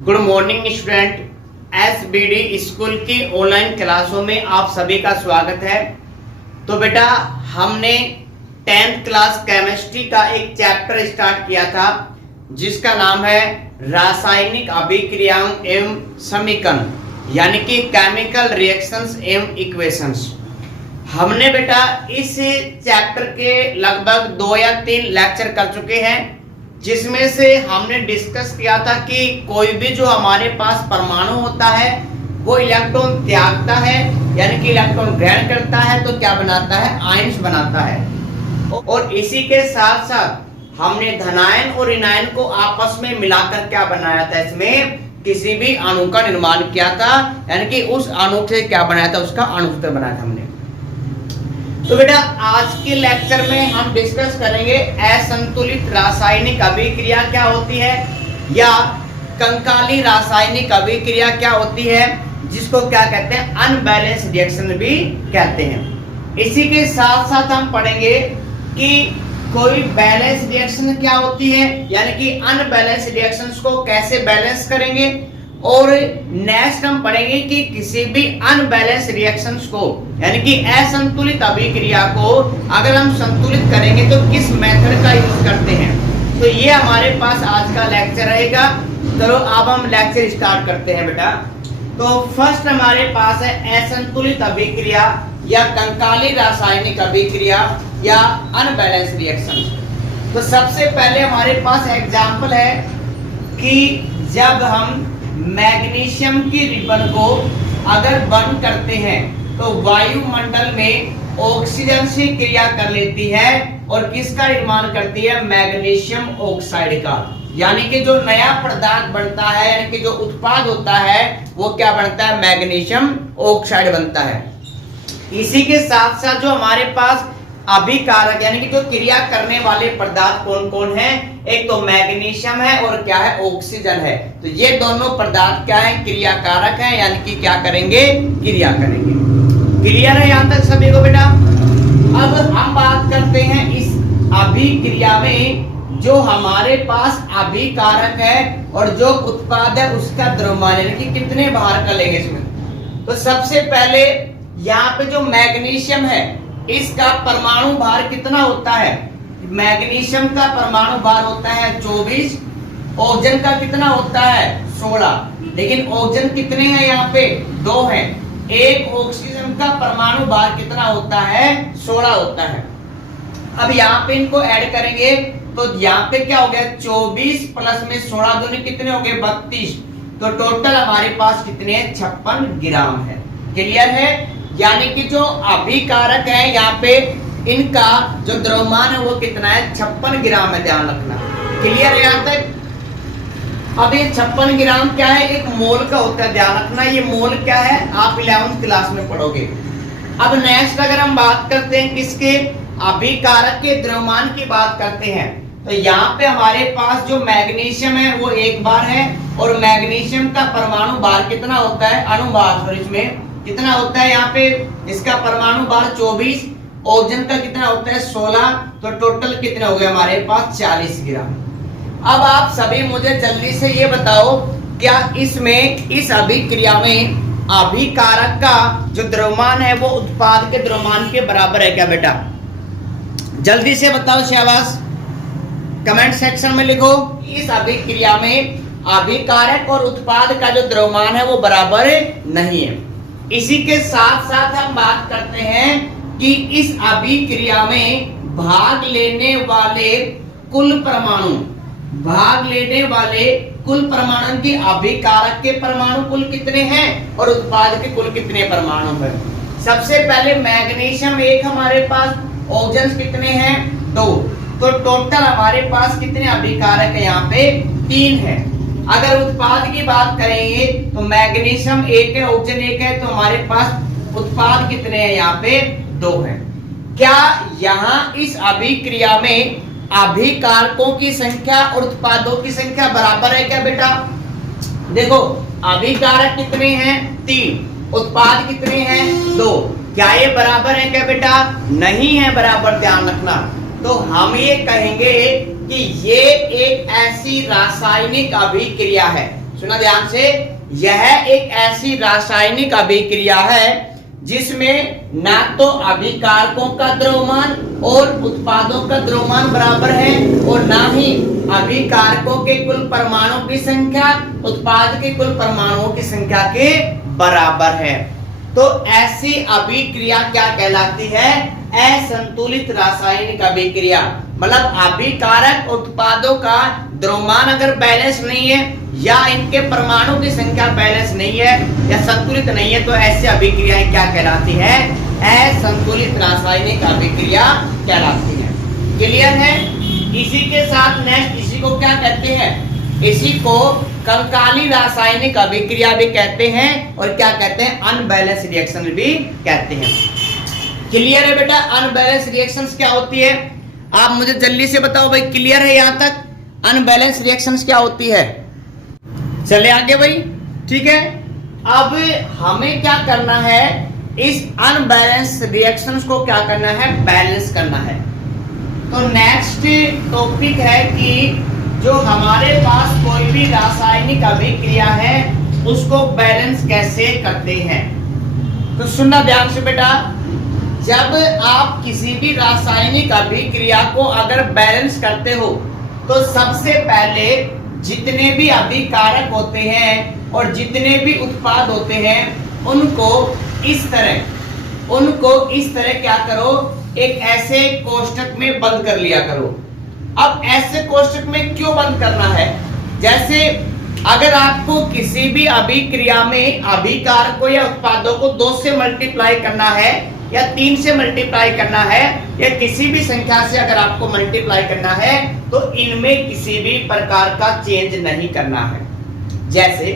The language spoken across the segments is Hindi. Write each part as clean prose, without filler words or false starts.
Good morning student. SBD school की ऑनलाइन क्लासों में आप सभी का स्वागत है। तो बेटा हमने 10th क्लास केमिस्ट्री का एक चैप्टर स्टार्ट किया था जिसका नाम है रासायनिक अभिक्रियाओं एवं समीकरण, यानी कि केमिकल रिएक्शंस एवं इक्वेशंस। हमने बेटा इस चैप्टर के लगभग 2 या 3 लेक्चर कर चुके हैं, जिसमें से हमने डिस्कस किया था कि कोई भी जो हमारे पास परमाणु होता है वो इलेक्ट्रॉन त्यागता है, यानी कि इलेक्ट्रॉन ग्रहण करता है तो क्या बनाता है, आयन्स बनाता है। और इसी के साथ साथ हमने धनायन और ऋणायन को आपस में मिलाकर क्या बनाया था, इसमें किसी भी अणु का निर्माण किया था, यानी कि उस अणु से क्या बनाया था, उसका अणु सूत्र बनाया था हमने। तो बेटा आज के लेक्चर में हम डिस्कस करेंगे असंतुलित रासायनिक अभिक्रिया क्या होती है, या कंकाली रासायनिक अभिक्रिया क्या होती है, जिसको क्या कहते हैं, अनबैलेंस रिएक्शन भी कहते हैं। इसी के साथ साथ हम पढ़ेंगे कि कोई बैलेंस रिएक्शन क्या होती है, यानी कि अनबैलेंस रिएक्शंस को कैसे बैलेंस करेंगे। और नेक्स्ट हम पढ़ेंगे कि किसी भी अनबैलेंस रिएक्शंस को, यानी कि असंतुलित अभिक्रिया को अगर हम संतुलित करेंगे तो किस मेथड का यूज करते हैं। तो ये हमारे पास आज का लेक्चर रहेगा। चलो अब हम लेक्चर स्टार्ट करते हैं बेटा। तो फर्स्ट हमारे पास है असंतुलित अभिक्रिया या कंकाली रासायनिक अभिक्रिया या अनबैलेंस रिएक्शन। तो सबसे पहले हमारे पास एग्जाम्पल है कि जब हम मैग्नीशियम की रिबन को अगर बर्न करते हैं तो वायुमंडल में ऑक्सीजन से क्रिया कर लेती है और किसका निर्माण करती है, मैग्नीशियम ऑक्साइड का। यानी कि जो नया पदार्थ बनता है, यानी कि जो उत्पाद होता है वो क्या बनता है, मैग्नीशियम ऑक्साइड बनता है। इसी के साथ साथ जो हमारे पास अभिकारक यानी कि जो क्रिया करने वाले पदार्थ कौन कौन है, एक तो मैग्नीशियम है और क्या है, ऑक्सीजन है। तो ये दोनों पदार्थ क्या है, क्रियाकारक है, यानी कि क्या करेंगे, क्रिया करेंगे। क्लियर है यहाँ तक सभी को बेटा। अब हम बात करते हैं इस अभिक्रिया में जो हमारे पास अभिकारक है और जो उत्पाद है उसका द्रव्यमान, यानी कि कितने बाहर का लेंगे इसमें। तो सबसे पहले यहाँ पे जो मैग्नीशियम है इसका परमाणु भार कितना होता है, मैग्नीशियम का परमाणु भार होता है 24, ऑक्सीजन का कितना होता है 16। लेकिन ऑक्सीजन कितने हैं, यहाँ पे 2 हैं। एक ऑक्सीजन का परमाणु भार कितना होता है, 16 होता है। अब यहाँ पे इनको ऐड करेंगे तो यहाँ पे क्या हो गया, 24 प्लस में 16 दूनी कितने हो गए, 32। तो टोटल हमारे पास कितने, 56 ग्राम है। क्लियर है। यानी कि जो अभिकारक है यहाँ पे इनका जो द्रव्यमान है वो कितना है, 56 ग्राम है, ध्यान रखना। क्लियर है यहाँ तक। अब ये 56 ग्राम क्या है, एक मोल का होता है, ध्यान रखना। ये मोल क्या है, आप 11th क्लास में पढ़ोगे। अब नेक्स्ट अगर हम बात करते हैं किसके, अभिकारक के द्रव्यमान की बात करते हैं, तो यहाँ पे हमारे पास जो मैग्नीशियम है वो 1 बार है और मैग्नीशियम का परमाणु भार कितना होता है, अणुभार इसमें कितना होता है, यहाँ पे इसका परमाणु भार 24, ऑक्सीजन का कितना होता है 16। तो टोटल कितने हो गए हमारे पास, 40 ग्राम। अब आप सभी मुझे जल्दी से ये बताओ, क्या इसमें इस अभिक्रिया में अभिकारक का जो द्रव्यमान है वो उत्पाद के द्रव्यमान के बराबर है क्या बेटा, जल्दी से बताओ शाबाश, कमेंट सेक्शन में लिखो। इस अभिक्रिया में अभिकारक और उत्पाद का जो द्रव्यमान है वो बराबर नहीं है। इसी के साथ साथ हम बात करते हैं कि इस अभिक्रिया में भाग लेने वाले कुल परमाणु की अभिकारक के परमाणु कुल कितने हैं और उत्पाद के कुल कितने परमाणु हैं। सबसे पहले मैग्नीशियम 1 हमारे पास, ऑक्सीजन कितने हैं 2। तो टोटल हमारे पास कितने अभिकारक है, यहाँ पे 3 है। अगर उत्पाद की बात करेंगे तो मैग्नीशियम 1 है, ऑक्सीजन 1 है, तो हमारे पास उत्पाद कितने हैं, यहाँ पे 2 हैं। क्या यहाँ इस अभिक्रिया में अभिकारकों की संख्या और उत्पादों की संख्या बराबर है क्या बेटा। देखो अभिकारक कितने हैं 3, उत्पाद कितने हैं 2। क्या ये बराबर है क्या बेटा, नहीं है बराबर, ध्यान रखना। तो हम ये कहेंगे कि ये एक ऐसी रासायनिक अभिक्रिया है सुना ध्यान से, यह एक ऐसी रासायनिक अभिक्रिया है जिसमें ना तो अभिकारकों का द्रव्यमान और उत्पादों का द्रव्यमान बराबर है और ना ही अभिकारकों के कुल परमाणुओं की संख्या उत्पाद के कुल परमाणुओं की संख्या के बराबर है। तो ऐसी अभिक्रिया क्या कहलाती है? असंतुलित रासायनिक अभिक्रिया। मतलब अभिकारक उत्पादों का द्रव्यमान अगर बैलेंस नहीं है या इनके परमाणु की संख्या बैलेंस नहीं है या संतुलित नहीं है, तो ऐसी अभिक्रियाएं क्या कहलाती है? असंतुलित रासायनिक अभिक्रिया कहलाती है। क्लियर है? इसी के साथ नेक्स्ट इसी को क्या कहते हैं? इसी को कंकाली रासायनिक अभिक्रिया भी कहते हैं और क्या कहते हैं? अनबैलेंस रिएक्शन भी कहते हैं। क्लियर है बेटा? अनबैलेंस रिएक्शंस क्या होती है? आप मुझे जल्दी से बताओ भाई, क्लियर है यहां तक? अनबैलेंस रिएक्शंस क्या होती है? चले आगे भाई, ठीक है। अब हमें क्या करना है? इस अनबैलेंस रिएक्शंस को क्या करना है? बैलेंस करना है। तो नेक्स्ट टॉपिक है कि जो हमारे पास कोई भी रासायनिक अभिक्रिया है उसको बैलेंस कैसे करते हैं। तो सुनना ध्यान से बेटा, जब आप किसी भी रासायनिक अभिक्रिया को अगर बैलेंस करते हो तो सबसे पहले जितने भी अभिकारक होते हैं और जितने भी उत्पाद होते हैं उनको इस तरह क्या करो? एक ऐसे कोष्टक में बंद कर लिया करो। अब ऐसे कोष्टक में क्यों बंद करना है? जैसे अगर आपको किसी भी अभिक्रिया में अभिकारकों या उत्पादों को 2 से मल्टीप्लाई करना है या 3 से मल्टीप्लाई करना है या किसी भी संख्या से अगर आपको मल्टीप्लाई करना है तो इनमें किसी भी प्रकार का चेंज नहीं करना है। जैसे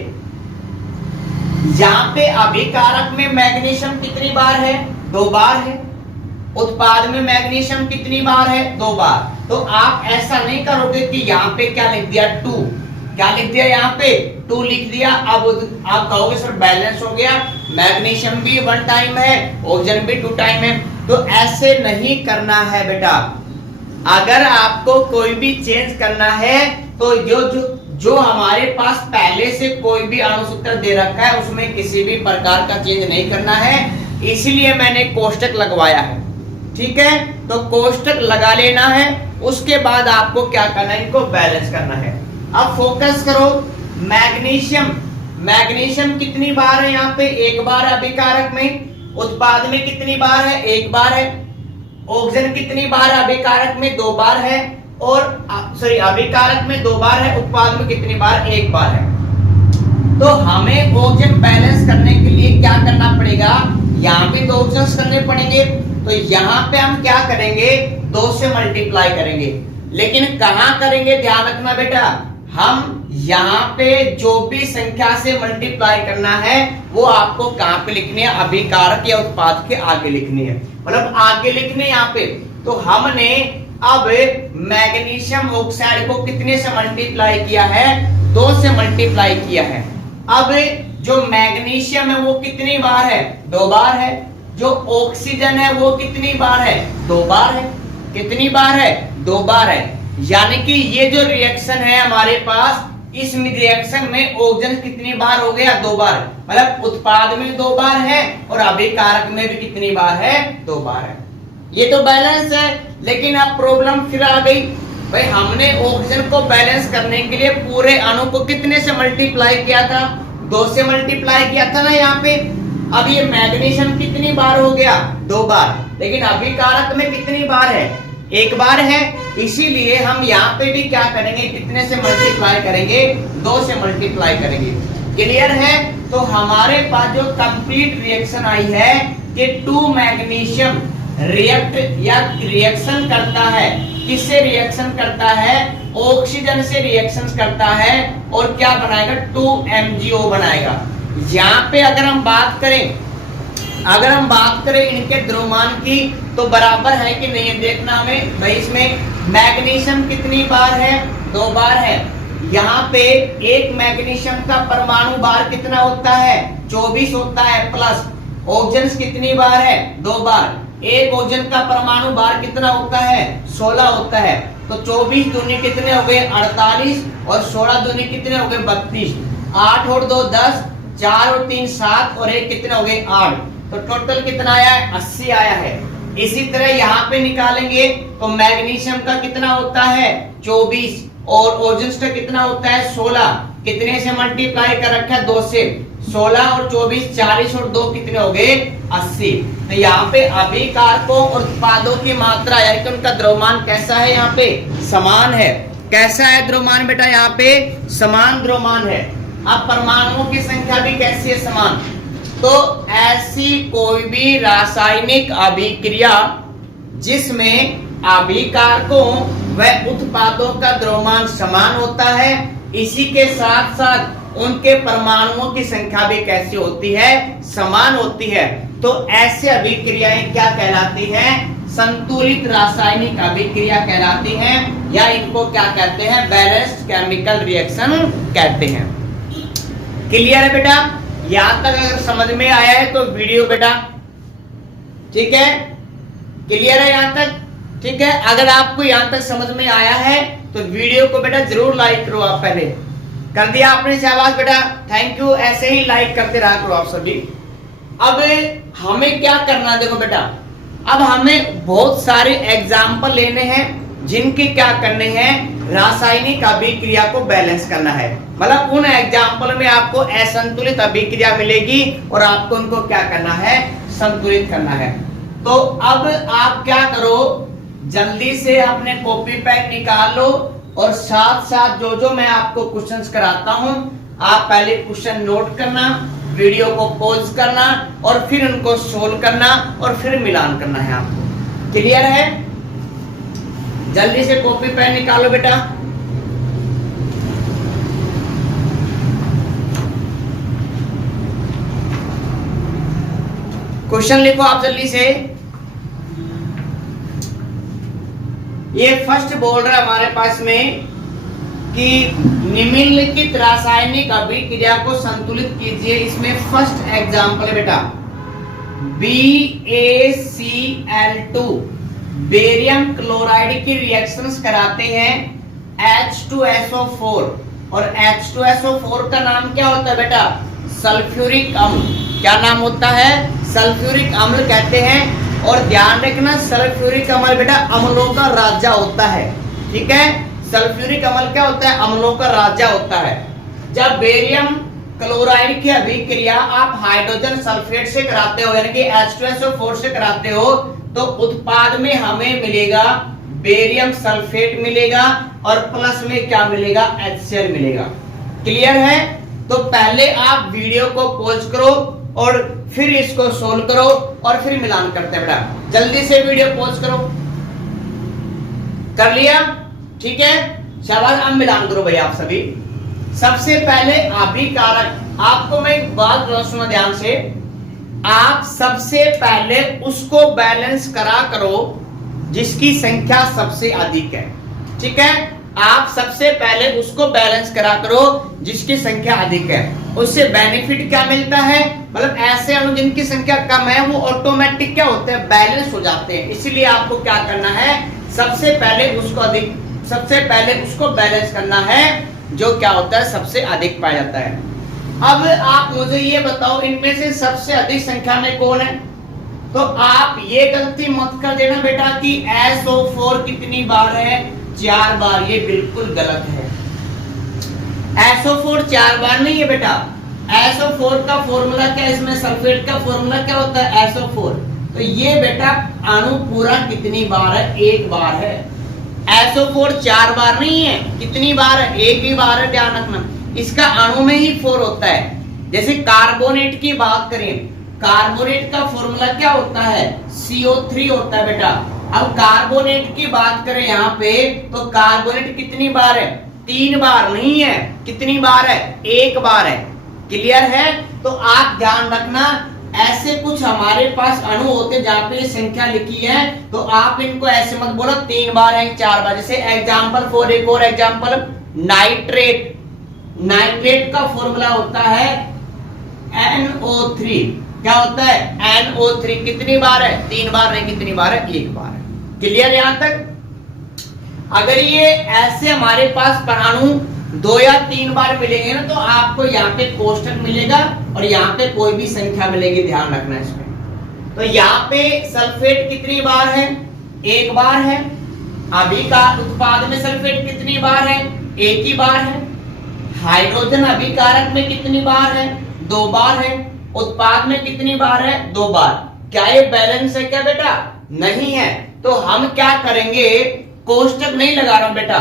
यहां पे अभिकारक में मैग्नीशियम कितनी बार है? 2 बार है। उत्पाद में मैग्नीशियम कितनी बार है? 2 बार। तो आप ऐसा नहीं करोगे कि यहाँ पे क्या लिख दिया? 2। क्या लिख दिया? यहाँ पे 2 लिख दिया। अब आप कहोगे सर बैलेंस हो गया, मैग्नीशियम भी 1 टाइम है, ऑक्सीजन भी 2 टाइम है। तो ऐसे नहीं करना है बेटा। अगर आपको कोई भी चेंज करना है तो जो हमारे पास पहले से कोई भी अणुसूत्र दे रखा है उसमें किसी भी प्रकार का चेंज नहीं करना है, इसलिए मैंने कोष्टक लगवाया है। ठीक है, तो कोष्टक लगा लेना है। उसके बाद आपको क्या करना है? इनको बैलेंस करना है। अब फोकस करो, मैग्नीशियम कितनी बार है? यहाँ पे 1 बार अभिकारक में। उत्पाद में कितनी बार है? 1 बार है। ऑक्सीजन कितनी बार अभिकारक में? 2 बार है। और अभिकारक में 2 बार है, उत्पाद में कितनी बार? 1 बार है। तो हमें ऑक्सीजन बैलेंस करने के लिए क्या करना पड़ेगा? यहाँ पे 2 ऑक्सीजन करने पड़ेंगे। तो यहाँ पे हम क्या करेंगे? 2 से मल्टीप्लाई करेंगे। लेकिन कहाँ करेंगे? ध्यान रखना बेटा, हम यहाँ पे जो भी संख्या से मल्टीप्लाई करना है वो आपको कहाँ पे लिखनी है? अभिकारक या उत्पाद के आगे लिखनी है, मतलब आगे लिखने यहाँ पे। तो हमने अब मैग्नीशियम ऑक्साइड को कितने से मल्टीप्लाई किया है? 2 से मल्टीप्लाई किया है। अब जो मैग्नीशियम है वो कितनी बार है? 2 बार है। जो ऑक्सीजन है वो कितनी बार है? 2 बार है। कितनी बार है? 2 बार है। यानी कि ये जो रिएक्शन है हमारे पास, इस रिएक्शन में ऑक्सीजन कितनी बार हो गया? 2 बार। मतलब उत्पाद में 2 बार है और अभिकारक में भी कितनी बार है? 2 बार है। ये तो बैलेंस है। लेकिन अब प्रॉब्लम फिर आ गई भाई, हमने ऑक्सीजन को बैलेंस करने के लिए पूरे अणु को कितने से मल्टीप्लाई किया था? 2 से मल्टीप्लाई किया था ना यहाँ पे। अब ये मैग्नीशियम कितनी बार हो गया? 2 बार। लेकिन अभिकारक में कितनी बार है? 1 बार है। इसीलिए हम यहाँ पे भी क्या करेंगे? कितने से मल्टीप्लाई करेंगे? 2 से मल्टीप्लाई करेंगे। क्लियर है? तो हमारे पास जो कंप्लीट रिएक्शन आई है कि 2 मैग्नीशियम रिएक्शन करता है। किससे रिएक्शन करता है? ऑक्सीजन से रिएक्शन करता है और क्या बनाएगा? 2MgO बनाएगा। यहाँ पे अगर हम बात करें इनके द्रव्यमान की तो बराबर है कि नहीं है देखना हमें भाई। इसमें मैग्नीशियम कितनी बार है? 2 बार है। यहाँ पे एक मैग्नीशियम का परमाणु बार कितना होता है? 24 होता है प्लस। ऑक्सीजन कितनी बार है? 2 बार। एक ऑक्सीजन का परमाणु बार कितना होता है? 16 होता है। तो 24 दूनी कितने हो गए? 48 और 16 दूनी कितने हो गए? 32। 8 और 2 10, 4 और 3 7 और 1 कितने हो गए 8। तो टोटल कितना आया है 80 आया है। इसी तरह यहाँ पे निकालेंगे तो मैग्नीशियम का कितना होता है 24 और ओजोन का कितना होता है 16। कितने से मल्टीप्लाई कर रखा है 2 से। 16 और 24 40 और 2 कितने हो गए 80। तो यहाँ पे अभिकारकों और उत्पादों की मात्रा यानी कि उनका द्रव्यमान कैसा है यहाँ पे समान है। कैसा है द्रव्यमान बेटा यहाँ पे समान द्रव्यमान है। अब परमाणुओं की संख्या भी कैसी है समान। तो ऐसी कोई भी रासायनिक अभिक्रिया जिसमें अभिकारकों व उत्पादों का द्रव्यमान समान होता है, इसी के साथ साथ उनके परमाणुओं की संख्या भी कैसी होती है समान होती है। तो ऐसे अभिक्रियाएं क्या कहलाती हैं संतुलित रासायनिक अभिक्रिया कहलाती हैं, या इनको क्या कहते हैं बैलेंस्ड केमिकल रिएक्शन कहते हैं। क्लियर है बेटा। यहां तक अगर समझ में आया है तो वीडियो बेटा ठीक है क्लियर है यहां तक ठीक है। अगर आपको यहां तक समझ में आया है तो वीडियो को बेटा जरूर लाइक करो। आप पहले कर दिया आपने शाबाश बेटा थैंक यू। ऐसे ही लाइक करते रहा करो आप सभी। अब हमें क्या करना है देखो बेटा, अब हमें बहुत सारे एग्जाम्पल लेने हैं जिनके क्या करने हैं रासायनिक अभिक्रिया को बैलेंस करना है। मतलब उन एग्जाम्पल में आपको असंतुलित अभिक्रिया मिलेगी और आपको उनको क्या करना है संतुलित करना है। तो अब आप क्या करो जल्दी से अपने कॉपी पेन निकाल लो और साथ साथ जो जो मैं आपको क्वेश्चंस कराता हूं आप पहले क्वेश्चन नोट करना, वीडियो को पॉज करना और फिर उनको सोल्व करना और फिर मिलान करना है आपको। क्लियर है। जल्दी से कॉपी पेन निकालो बेटा। क्वेश्चन लिखो आप जल्दी से। ये फर्स्ट बोल रहा है हमारे पास में कि निम्नलिखित रासायनिक अभिक्रिया को संतुलित कीजिए। इसमें फर्स्ट एग्जांपल है बेटा BaCl2 बेरियम क्लोराइड की रिएक्शंस कराते हैं H2SO4 और H2SO4 का नाम क्या होता है बेटा सल्फ्यूरिक अम्ल। क्या नाम होता है सल्फ्यूरिक अम्ल कहते हैं। और ध्यान रखना सल्फ्यूरिक अम्ल बेटा अम्लों का राजा होता है। ठीक है सल्फ्यूरिक अम्ल क्या होता है अम्लों का राजा होता है। जब बेरियम क्लोराइड की अभिक्रिया आप हाइड्रोजन सल्फेट से कराते हो यानी कि H2SO4 से कराते हो तो उत्पाद में हमें मिलेगा बेरियम सल्फेट मिलेगा और प्लस में क्या मिलेगा HCl मिलेगा। क्लियर है। तो पहले आप वीडियो को पॉज करो और फिर इसको सोल्व करो और फिर मिलान करते हैं बेटा। जल्दी से वीडियो पॉज करो। कर लिया ठीक है शाबाश। अब मिलान करो भाई आप सभी। सबसे पहले अभिकारक आपको मैं एक बात सुनो ध्यान से। आप सबसे पहले उसको बैलेंस करा करो जिसकी संख्या सबसे अधिक है। ठीक है आप सबसे पहले उसको बैलेंस करा करो जिसकी संख्या अधिक है। उससे बेनिफिट क्या मिलता है मतलब ऐसे अणु जिनकी संख्या कम है वो ऑटोमेटिक क्या होते हैं बैलेंस हो जाते हैं। इसीलिए आपको क्या करना है सबसे पहले उसको बैलेंस करना है जो क्या होता है सबसे अधिक पाया जाता है। अब आप मुझे ये बताओ इनमें से सबसे अधिक संख्या में कौन है। तो आप ये गलती मत कर देना बेटा कि SO4 कितनी बार है 4 बार। ये बिल्कुल गलत है। SO4 4 बार नहीं है बेटा। SO4 का फॉर्मूला क्या है इसमें सल्फेट का फॉर्मूला क्या होता है SO4। तो ये बेटा अणु पूरा कितनी बार है 1 बार है। SO4 4 बार नहीं है कितनी बार है 1 ही बार है। ध्यान रखना इसका अणु में ही 4 होता है। जैसे कार्बोनेट की बात करें कार्बोनेट का फॉर्मूला क्या होता है CO3 होता है बेटा। अब कार्बोनेट की बात करें यहाँ पे तो कार्बोनेट कितनी बार है 3 बार नहीं है कितनी बार है 1 बार है। क्लियर है। तो आप ध्यान रखना ऐसे कुछ हमारे पास अणु होते जहां पे संख्या लिखी है तो आप इनको ऐसे मत बोलो 3 बार है 4 बार। जैसे एग्जांपल फॉर एक और एग्जांपल नाइट्रेट। नाइट्रेट का फॉर्मूला होता है NO3। क्या होता है NO3 कितनी बार है 3 बार है कितनी बार है 1 बार है। क्लियर यहां तक। अगर ये ऐसे हमारे पास परमाणु 2 या 3 बार मिलेंगे ना, तो आपको यहाँ पे कोष्टक मिलेगा और यहाँ पे कोई भी संख्या मिलेगी, ध्यान रखना इसमें। तो यहाँ पे सल्फेट कितनी बार है? 1 बार है। अभिकारक उत्पाद में सल्फेट कितनी बार है? 1 ही बार है। हाइड्रोजन अभिकारक में कितनी बार है? 2 बार है। उत्पाद में कितनी बार है? 2 बार। क्या ये बैलेंस है क्या बेटा? नहीं है। तो हम क्या करेंगे, कोष्टक नहीं लगा रहा हूं बेटा,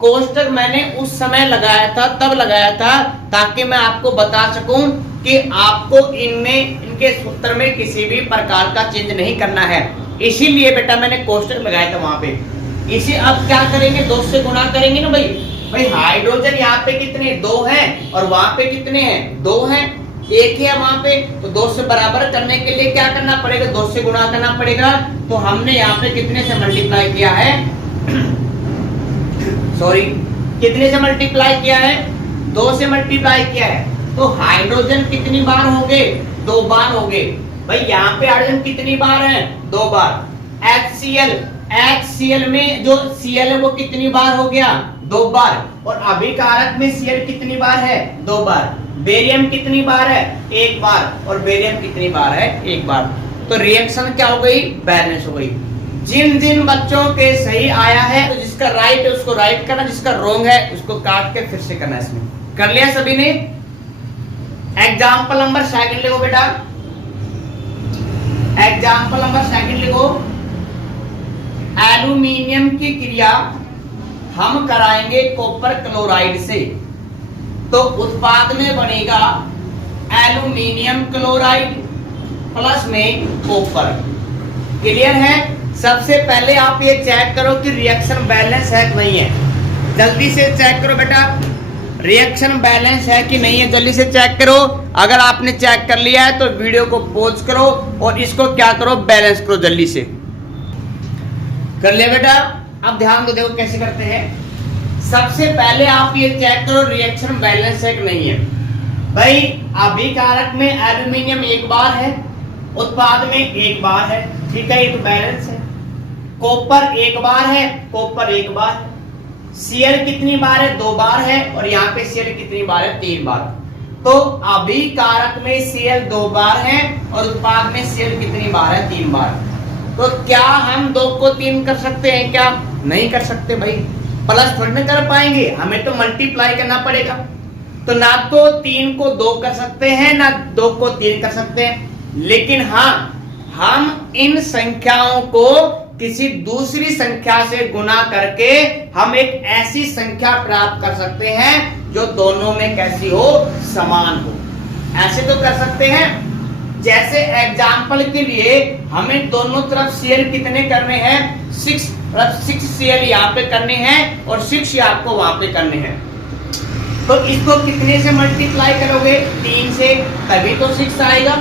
कोष्टक मैंने उस समय लगाया था, तब लगाया था ताकि मैं आपको बता सकूं कि आपको इनमें, इनके सूत्र में किसी भी प्रकार का चेंज नहीं करना है, इसीलिए बेटा मैंने कोष्टक लगाया था वहां पे। इसे अब क्या करेंगे, 2 से गुणा करेंगे ना भाई हाइड्रोजन यहाँ पे कितने? 2 हैं और वहां पे कितने हैं? 2 हैं, 1 है वहां पे। तो 2 से बराबर करने के लिए क्या करना पड़ेगा? 2 से गुणा करना पड़ेगा। तो हमने यहाँ पे कितने से मल्टीप्लाई किया है? सॉरी, कितने से मल्टीप्लाई किया है? 2 से मल्टीप्लाई किया है। तो हाइड्रोजन कितनी बार होंगे? 2 बार होंगे। भाई यहाँ पे हाइड्रोजन कितनी बार है? 2 बार। HCl में जो Cl है वो कितनी बार हो गया? 2 बार। और अभिकारक में Cl कितनी बार है? 2 बार। बेरियम कितनी बार है? 1 बार। और बेरियम कितनी बार है? 1 बार। तो रिएक्शन क्या हो गई? बैलेंस हो गई। जिन जिन बच्चों के सही आया है, तो जिसका राइट है उसको राइट करना, जिसका रॉन्ग है उसको काट के फिर से करना। इसमें कर लिया सभी ने? एग्जाम्पल नंबर 2 लिखो बेटा, एग्जाम्पल नंबर 2 लिखो। एल्यूमिनियम की क्रिया हम कराएंगे कॉपर क्लोराइड से, तो उत्पाद में बनेगा एल्यूमिनियम क्लोराइड प्लस में कॉपर। क्लियर है? सबसे पहले आप ये चेक करो कि रिएक्शन बैलेंस है कि नहीं है। जल्दी से चेक करो बेटा, रिएक्शन बैलेंस है कि नहीं है, जल्दी से चेक करो। अगर आपने चेक कर लिया है तो वीडियो को पॉज करो और इसको क्या करो, बैलेंस करो। जल्दी से कर लिया बेटा? अब ध्यान दो, देखो कैसे करते हैं। सबसे पहले आप ये चेक करो रिएक्शन बैलेंस है कि नहीं है। भाई अभिकारक में एल्यूमिनियम 1 बार है, उत्पाद में 1 बार है, ठीक है, ये तो बैलेंस है। कॉपर 1 बार है, कॉपर 1 बार है। Cl कितनी बार है? 2 बार है। और यहाँ पे Cl कितनी बार है? 3 बार। तो अभिकारक में Cl 2 बार है और उत्पाद में Cl कितनी बार है? 3 बार। तो क्या हम 2 को 3 कर सकते हैं क्या? नहीं कर सकते भाई, प्लस थोड़ी ना कर पाएंगे, हमें तो मल्टीप्लाई करना पड़ेगा। तो ना तो 3 को 2 कर सकते हैं, ना 2 को 3 कर सकते हैं। लेकिन हाँ, हम इन संख्याओं को किसी दूसरी संख्या से गुना करके हम एक ऐसी संख्या प्राप्त कर सकते हैं जो दोनों में कैसी हो? समान हो। ऐसे तो कर सकते हैं। जैसे एग्जाम्पल के लिए हमें दोनों तरफ Cl कितने करने हैं? 6 Cl यहाँ पे करने हैं और 6 आपको वहां पे करने हैं। तो इसको कितने से मल्टीप्लाई करोगे? 3 से, तभी तो 6 आएगा,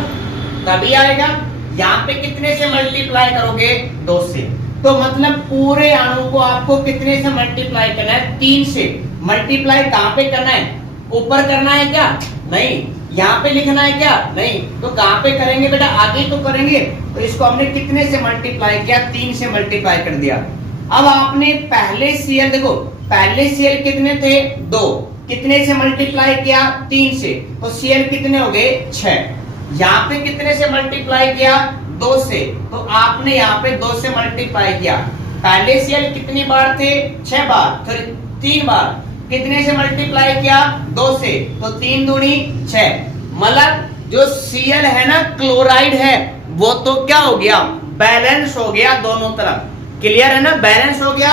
तभी आएगा। यहाँ पे कितने से मल्टीप्लाई करोगे? 2 से। तो मतलब पूरे अणु को आपको कितने से मल्टीप्लाई करना है? 3 से। मल्टीप्लाई कहाँ पे करना है? ऊपर करना है क्या? नहीं। यहाँ पे लिखना है क्या? नहीं। तो कहाँ पे करेंगे बेटा? आगे तो करेंगे। तो इसको हमने कितने से मल्टीप्लाई किया? 3 से मल्टीप्लाई कर दिया। अब आपने पहले Cl देखो, पहले Cl कितने थे? 2। कितने से मल्टीप्लाई किया? 3 से। तो Cl कितने हो गए? 6। यहाँ पे कितने से मल्टीप्लाई किया? 2 से। तो आपने यहाँ पे 2 से मल्टीप्लाई किया। पहले Cl कितनी बार थे? 6 बार, फिर 3 बार। कितने से मल्टीप्लाई किया? 2 से। तो 3 दूनी 6। मतलब जो Cl है ना, क्लोराइड है, वो तो क्या हो गया? बैलेंस हो गया दोनों तरफ। क्लियर है ना? बैलेंस हो गया।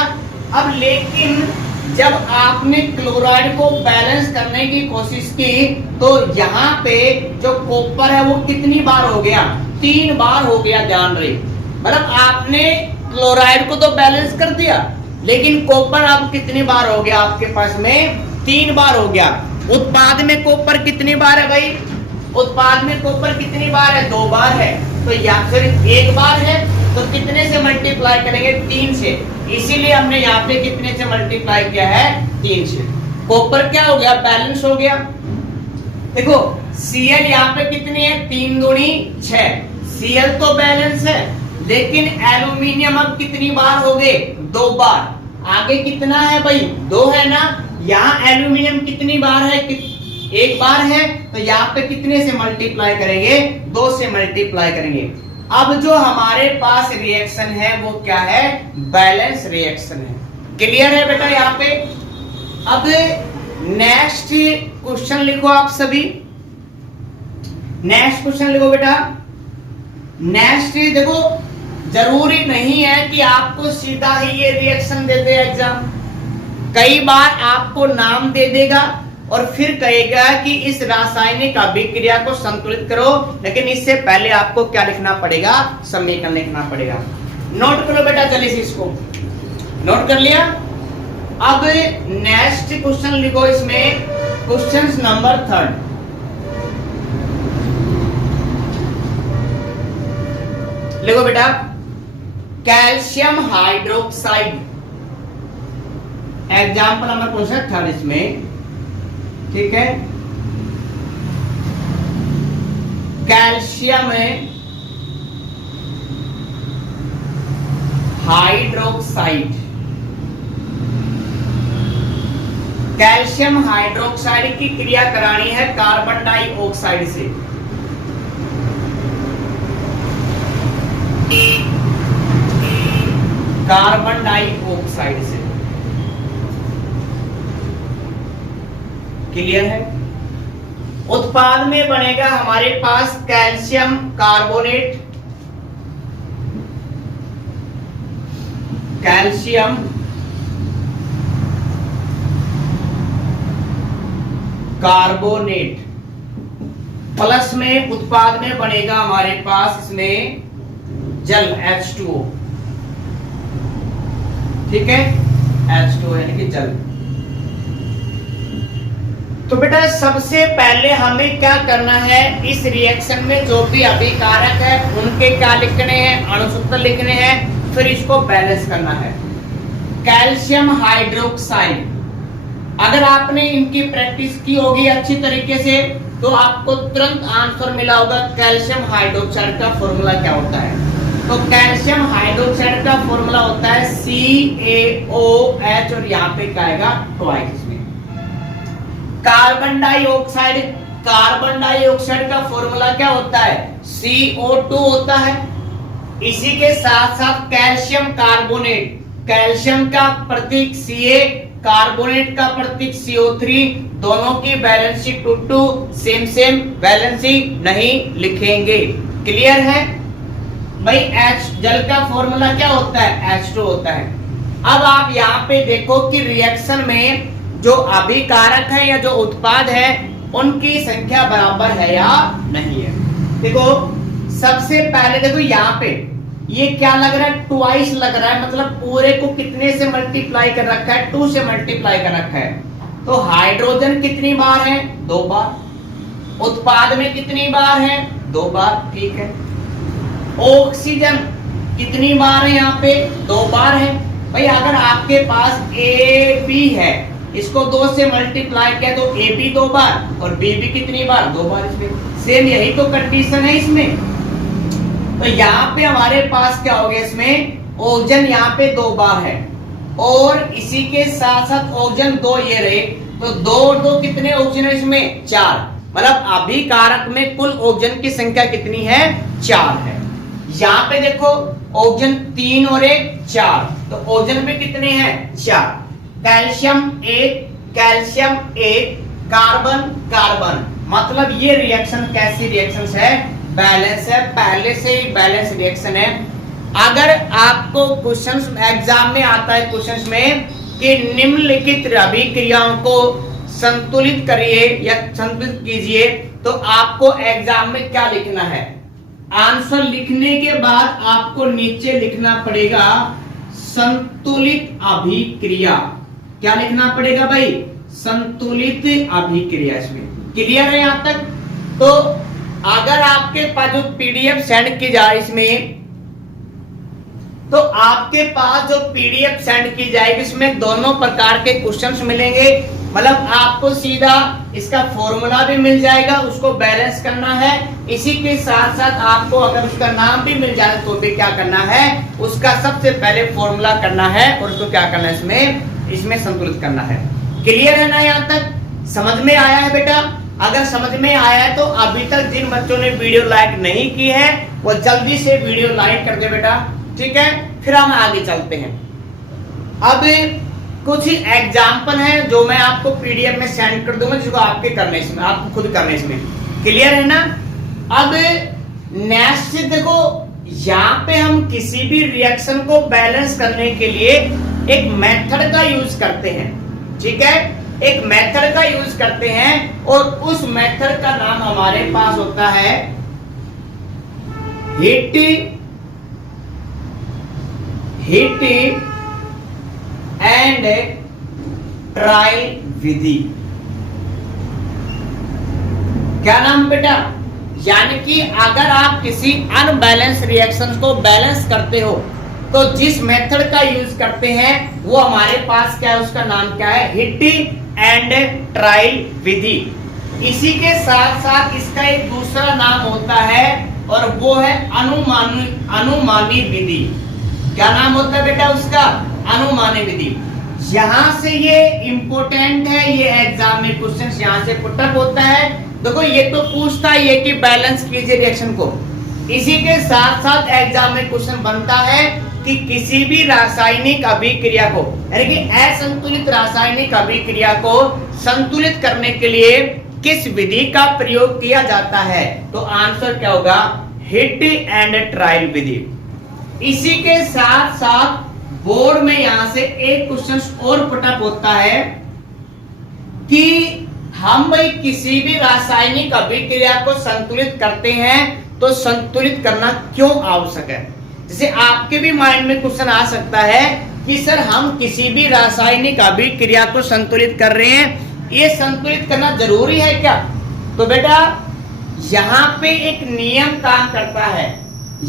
अब लेकिन जब आपने क्लोराइड को बैलेंस करने की कोशिश की तो यहाँ पे जो कॉपर है वो कितनी बार हो गया? 3 बार हो गया। ध्यान रहे, मतलब आपने क्लोराइड को तो बैलेंस कर दिया, लेकिन कॉपर अब कितनी बार हो गया आपके पास में? 3 बार हो गया। उत्पाद में कॉपर कितनी बार है भाई? उत्पाद में कॉपर कितनी बार है? 2 बार है। तो या फिर 1 बार है, तो कितने से मल्टीप्लाई करेंगे? 3 से। इसीलिए हमने यहाँ पे कितने से मल्टीप्लाई किया है? 3 से। कॉपर क्या हो गया? बैलेंस हो गया। देखो Cl यहाँ पे कितनी है? 3 दूनी 6। Cl तो बैलेंस है, लेकिन एल्यूमिनियम अब कितनी बार हो गए? 2 बार। आगे कितना है भाई? 2 है ना। यहाँ एल्यूमिनियम कितनी बार है, एक बार है, तो यहाँ पे कितने से मल्टीप्लाई करेंगे, 2 से मल्टीप्लाई करेंगे। अब जो हमारे पास रिएक्शन है वो क्या है, बैलेंस रिएक्शन है। क्लियर है बेटा यहाँ पे। अब नेक्स्ट क्वेश्चन लिखो आप सभी, नेक्स्ट क्वेश्चन लिखो बेटा। नेक्स्ट देखो, जरूरी नहीं है कि आपको सीधा ही ये रिएक्शन दे दे एग्जाम, कई बार आपको नाम दे देगा और फिर कहेगा कि इस रासायनिक अभिक्रिया को संतुलित करो, लेकिन इससे पहले आपको क्या लिखना पड़ेगा, समीकरण लिखना पड़ेगा। नोट करो बेटा जल्दी से, इसको नोट कर लिया। अब नेक्स्ट क्वेश्चन लिखो, इसमें क्वेश्चन नंबर 3। लिखो बेटा, calcium hydroxide, example number question 3 इसमें, ठीक है। कैल्शियम हाइड्रोक्साइड, कैल्शियम हाइड्रोक्साइड की क्रिया करानी है कार्बन डाइऑक्साइड से। कार्बन डाइऑक्साइड से, क्लियर है। उत्पाद में बनेगा हमारे पास calcium carbonate, calcium carbonate, plus में उत्पाद में बनेगा हमारे पास इसमें जल H2O, ठीक है, H2O यानी कि जल। तो बेटा सबसे पहले हमें क्या करना है, इस रिएक्शन में जो भी अभिकारक है उनके क्या लिखने हैं, अणुसूत्र लिखने हैं, फिर इसको बैलेंस करना है। कैल्शियम हाइड्रोक्साइड, अगर आपने इनकी प्रैक्टिस की होगी अच्छी तरीके से तो आपको तुरंत आंसर मिला होगा कैल्शियम हाइड्रोक्साइड का फॉर्मूला क्या होता है। तो कैल्शियम हाइड्रोक्साइड का फॉर्मूला होता है CaOH और यहाँ पे क्या आएगा, ट्वाइस में। कार्बन डाइऑक्साइड, कार्बन डाइऑक्साइड का फॉर्मूला क्या होता है, CO2 होता है। इसी के साथ साथ कैल्शियम कार्बोनेट, कैल्शियम का प्रतीक Ca, कार्बोनेट का प्रतीक CO3, दोनों की वैलेंसी 2 सेम सेम, वैलेंसी नहीं लिखेंगे। क्लियर है भाई। H जल का फॉर्मूला क्या होता है, H2 होता है। अब आप यहाँ पे देखो कि रिएक्शन में जो अभिकारक है या जो उत्पाद है उनकी संख्या बराबर है या नहीं है। देखो सबसे पहले देखो यहाँ पे ये क्या लग रहा है, ट्वाइस लग रहा है, मतलब पूरे को कितने से मल्टीप्लाई कर रखा है, 2 से मल्टीप्लाई कर रखा है। तो हाइड्रोजन कितनी बार है, 2 बार। उत्पाद में कितनी बार है, 2 बार, ठीक है। ऑक्सीजन कितनी बार है, यहाँ पे 2 बार है। भाई अगर आपके पास AB है, इसको 2 से मल्टीप्लाई किया तो AB 2 बार और BB कितनी बार, 2 बार। इसमें सेम यही तो कंडीशन है इसमें। तो यहाँ पे हमारे पास क्या हो गया, इसमें ऑक्सीजन यहाँ पे 2 बार है और इसी के साथ साथ ऑक्सीजन 2 ये रहे, तो 2 और 2 कितने ऑक्सीजन है इसमें, 4। मतलब अभिकारक में कुल ऑक्सीजन की संख्या कितनी है, 4 है। यहाँ पे देखो ऑक्सीजन 3 और 1 4, तो ऑक्सीजन में कितने हैं, 4। कैल्शियम 1, कैल्शियम 1, कार्बन कार्बन, मतलब ये रिएक्शन कैसी रिएक्शन है, बैलेंस है, पहले से ही बैलेंस रिएक्शन है। अगर आपको क्वेश्चंस एग्जाम में आता है क्वेश्चंस में कि निम्नलिखित अभिक्रियाओं को संतुलित करिए या संतुलित कीजिए, तो आपको एग्जाम में क्या लिखना है, आंसर लिखने के बाद आपको नीचे लिखना पड़ेगा संतुलित अभिक्रिया। क्या लिखना पड़ेगा भाई, संतुलित अभिक्रिया। इसमें क्लियर है यहां तक। तो अगर आपके पास जो पीडीएफ सेंड की जाए इसमें, तो आपके पास जो पीडीएफ सेंड की जाएगी इसमें दोनों प्रकार के क्वेश्चंस मिलेंगे। मतलब आपको सीधा इसका फॉर्मूला भी मिल जाएगा, उसको बैलेंस करना है। इसी के साथ साथ आपको अगर उसका नाम भी मिल जाए तो भी क्या करना है, उसका सबसे पहले फॉर्मूला करना है और उसको क्या करना है, इसमें संतुलित करना है। क्लियर है ना? यहां तक समझ में आया है बेटा? अगर समझ में आया है तो अभी तक जिन बच्चों ने वीडियो लाइक नहीं की है वो जल्दी से वीडियो लाइक कर दे बेटा, ठीक है? फिर हम आगे चलते हैं। अब कुछ एग्जाम्पल हैं जो मैं आपको पीडीएफ में सेंड कर दूंगा, जिसको आपके करने इसमें, आपको खुद करने इसमें। क्लियर है ना? अब नेक्स्ट देखो, यहाँ पे हम किसी भी रिएक्शन को बैलेंस करने के लिए एक मेथड का यूज करते हैं, ठीक है? एक मेथड का यूज करते हैं और उस मेथड का नाम हमारे पास होता है हिट एंड ट्रायल विधि। क्या नाम बेटा? यानी कि अगर आप किसी अनबैलेंस रिएक्शन को बैलेंस करते हो तो जिस मेथड का यूज करते हैं वो हमारे पास क्या है, उसका नाम क्या है? हिट एंड ट्रायल विधि। इसी के साथ साथ इसका एक दूसरा नाम होता है और वो है अनुमानी विधि। क्या नाम होता है बेटा उसका? अनुमानी विधि। यहां से ये इंपॉर्टेंट है, ये एग्जाम में क्वेश्चन यहां से पुटअप होता है। देखो ये तो पूछता है ये कि बैलेंस कीजिए रिएक्शन को। इसी के साथ साथ एग्जाम में क्वेश्चन बनता है कि किसी भी रासायनिक अभिक्रिया को, यानी कि असंतुलित रासायनिक अभिक्रिया को संतुलित करने के लिए किस विधि का प्रयोग किया जाता है? तो आंसर क्या होगा? हिट एंड ट्रायल विधि। इसी के साथ साथ बोर्ड में यहां से एक क्वेश्चन और पुटअप होता है कि हम भाई किसी भी रासायनिक अभिक्रिया को संतुलित करते हैं तो संतुलित करना क्यों आवश्यक है? जैसे आपके भी माइंड में क्वेश्चन आ सकता है कि सर हम किसी भी रासायनिक अभिक्रिया को संतुलित कर रहे हैं, ये संतुलित करना जरूरी है क्या? तो बेटा यहाँ पे एक नियम काम करता है,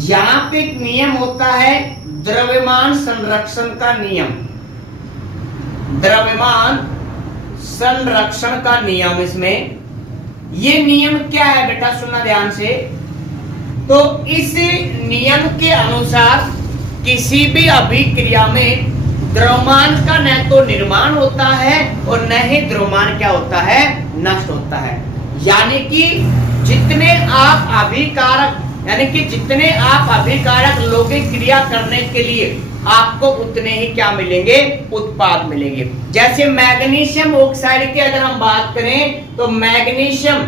यहाँ पे एक नियम होता है द्रव्यमान संरक्षण का नियम। द्रव्यमान संरक्षण का नियम, इसमें ये नियम क्या है बेटा? सुनना ध्यान से। तो इस नियम के अनुसार किसी भी अभिक्रिया में द्रव्यमान का न तो निर्माण होता है और न ही द्रव्यमान क्या होता है? नष्ट होता है। यानी कि जितने आप अभिकारक, यानी कि जितने आप अभिकारक लौकिक क्रिया करने के लिए आपको उतने ही क्या मिलेंगे? उत्पाद मिलेंगे। जैसे मैग्नीशियम ऑक्साइड की अगर हम बात करें तो मैग्नीशियम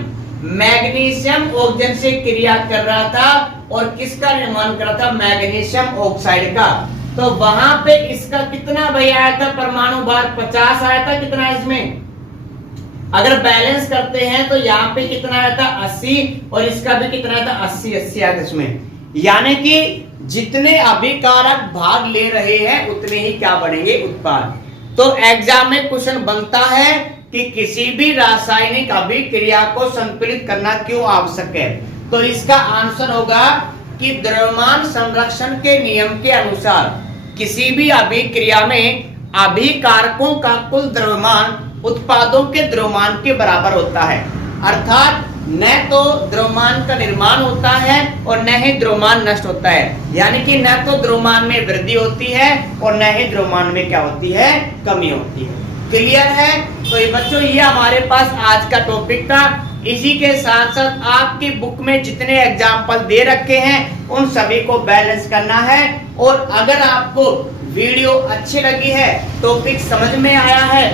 ऑक्सीजन से क्रिया कर रहा था और किसका निर्माण कर रहा था? मैग्नीशियम ऑक्साइड का। तो वहां पे इसका कितना भाई आया था? परमाणु भार 50 आया था। कितना इसमें अगर बैलेंस करते हैं तो यहाँ पे कितना आया था? 80, और इसका भी कितना आया था? 80 आया था इसमें। यानी कि जितने अभिकारक भाग ले रहे हैं उतने ही क्या बढ़ेंगे? उत्पाद। तो एग्जाम में क्वेश्चन बनता है कि किसी भी रासायनिक अभिक्रिया को संतुलित करना क्यों आवश्यक है? तो इसका आंसर होगा कि द्रव्यमान संरक्षण के नियम के अनुसार किसी भी अभिक्रिया में अभिकारकों का कुल द्रव्यमान उत्पादों के द्रव्यमान के बराबर होता है। अर्थात न तो द्रव्यमान का निर्माण होता है और न ही द्रव्यमान नष्ट होता है। यानी कि न तो द्रव्यमान में वृद्धि होती है और न ही द्रव्यमान में क्या होती है? कमी होती है। क्लियर है? तो ये बच्चों ये हमारे पास आज का टॉपिक था। इसी के साथ साथ आपकी बुक में जितने एग्जाम्पल दे रखे हैं उन सभी को बैलेंस करना है। और अगर आपको वीडियो अच्छी लगी है, टॉपिक समझ में आया है,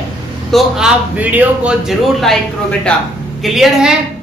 तो आप वीडियो को जरूर लाइक करो बेटा। क्लियर है?